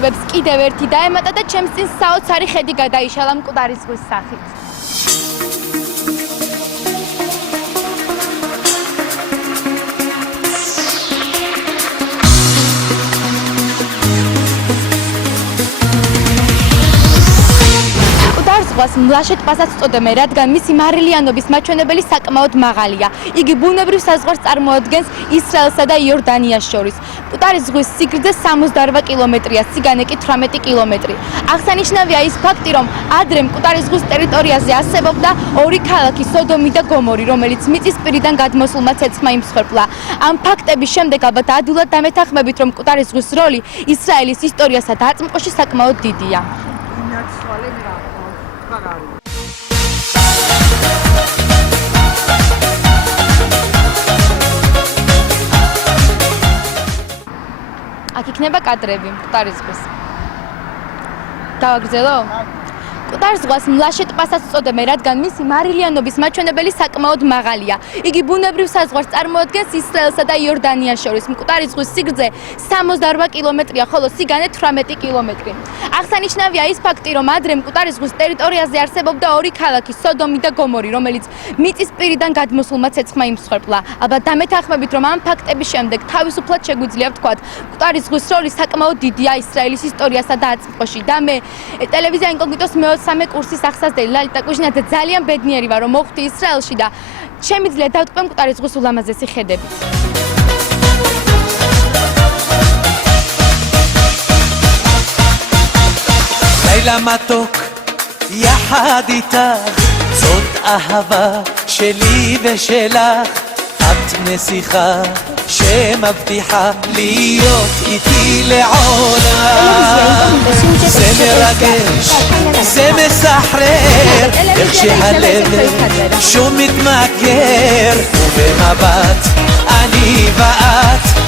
მეგობრებებს კიდევ ერთი დაემატა და ჩემს წინ საოცარი ხედი გადაიშალა მკვდარი ზღვის სახით. ზღვას მლაშე ტბასაც წოდემენ, რადგან მისი მარილიანობის მაჩვენებელი საკმაოდ მაღალია. იგი ბუნებრივ საზღვარს წარმოადგენს ისრაელსა და იორდანიას შორის. მკვდარი ზღვის სიგრძე 68 კილომეტრია, სიგანე კი 18 კილომეტრი. აღსანიშნავია ის ფაქტი, რომ ადრე მკვდარი ზღვის ტერიტორიაზე არსებობდა ორი ქალაქი, სოდომი და გომორი, რომელიც მიწისპირიდან გადმოსულმა ცეცხლმა იმსხვერპლა. ამ ფაქტების შემდეგ ალბათ ადვილად დამეთანხმებით, რომ მკვდარი ზღვის როლი ისრაელის ისტორიასა და აწმყოში საკმაოდ დიდია. აქ იქნება კადრები მკვდარი ზღვის. დავაგრძელო? მკვდარ ზღვას მლაშე ტბასაც წოდემენ, რადგან მისი მარილიანობის მაჩვენებელი საკმაოდ მაღალია. იგი ბუნებრივ საზღვარს წარმოადგენს ისრაელსა და იორდანიას შორის. მკვდარი ზღვის სიგრძე 68 კილომეტრია, ხოლო სიგანე 18 კილომეტრი. აღსანიშნავია ის ფაქტი, რომ ადრე მკვდარი ზღვის ტერიტორიაზე არსებობდა ორი ქალაქი, სოდომი და გომორი, რომელიც მიწისპირიდან გადმოსულმა ცეცხლმა იმსხვერპლა. ალბათ დამეთანხმებით, რომ ამ ფაქტების შემდეგ თავისუფლად შეგვიძლია ვთქვათ, მკვდარი ზღვის როლი საკმაოდ დიდია ისრაელის ისტორიასა და აწმყოში. და მე ტელევიზია ინკოგნიტოს მე-23 კურსის ახსასდელი ლალიტა კუჟინაძე ძალიან ბედნიერი ვარ, რომ მოხვდი ისრაელში და შემიძლია დავტყვე მკვდარი ზღვის ულამაზესი ხედებით. לילה מתוק יחד איתך, זאת אהבה שלי ושלך, את נסיכה שמבטיחה להיות איתי לעולם. זה מרגש, זה מסחרר, איך שהלב שוב מתמכר, ובמבט אני ואת